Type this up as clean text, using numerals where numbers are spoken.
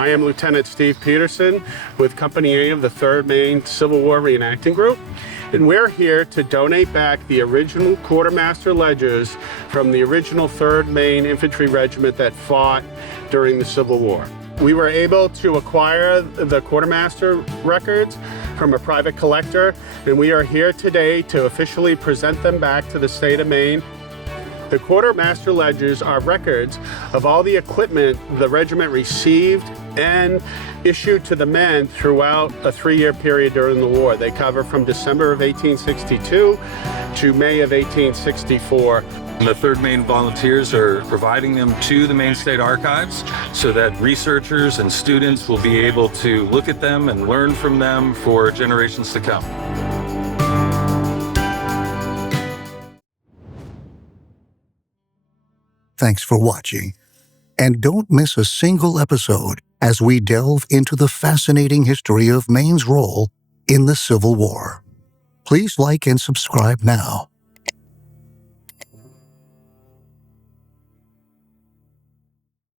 I am Lieutenant Steve Peterson with Company A of the 3rd Maine Civil War Reenacting Group, and we're here to donate back the original Quartermaster ledgers from the original 3rd Maine Infantry Regiment that fought during the Civil War. We were able to acquire the Quartermaster records from a private collector, and we are here today to officially present them back to the state of Maine. The Quartermaster ledgers are records of all the equipment the regiment received and issued to the men throughout a 3-year period during the war. They cover from December of 1862 to May of 1864. The 3rd Maine Volunteers are providing them to the Maine State Archives so that researchers and students will be able to look at them and learn from them for generations to come. Thanks for watching. And don't miss a single episode as we delve into the fascinating history of Maine's role in the Civil War. Please like and subscribe now.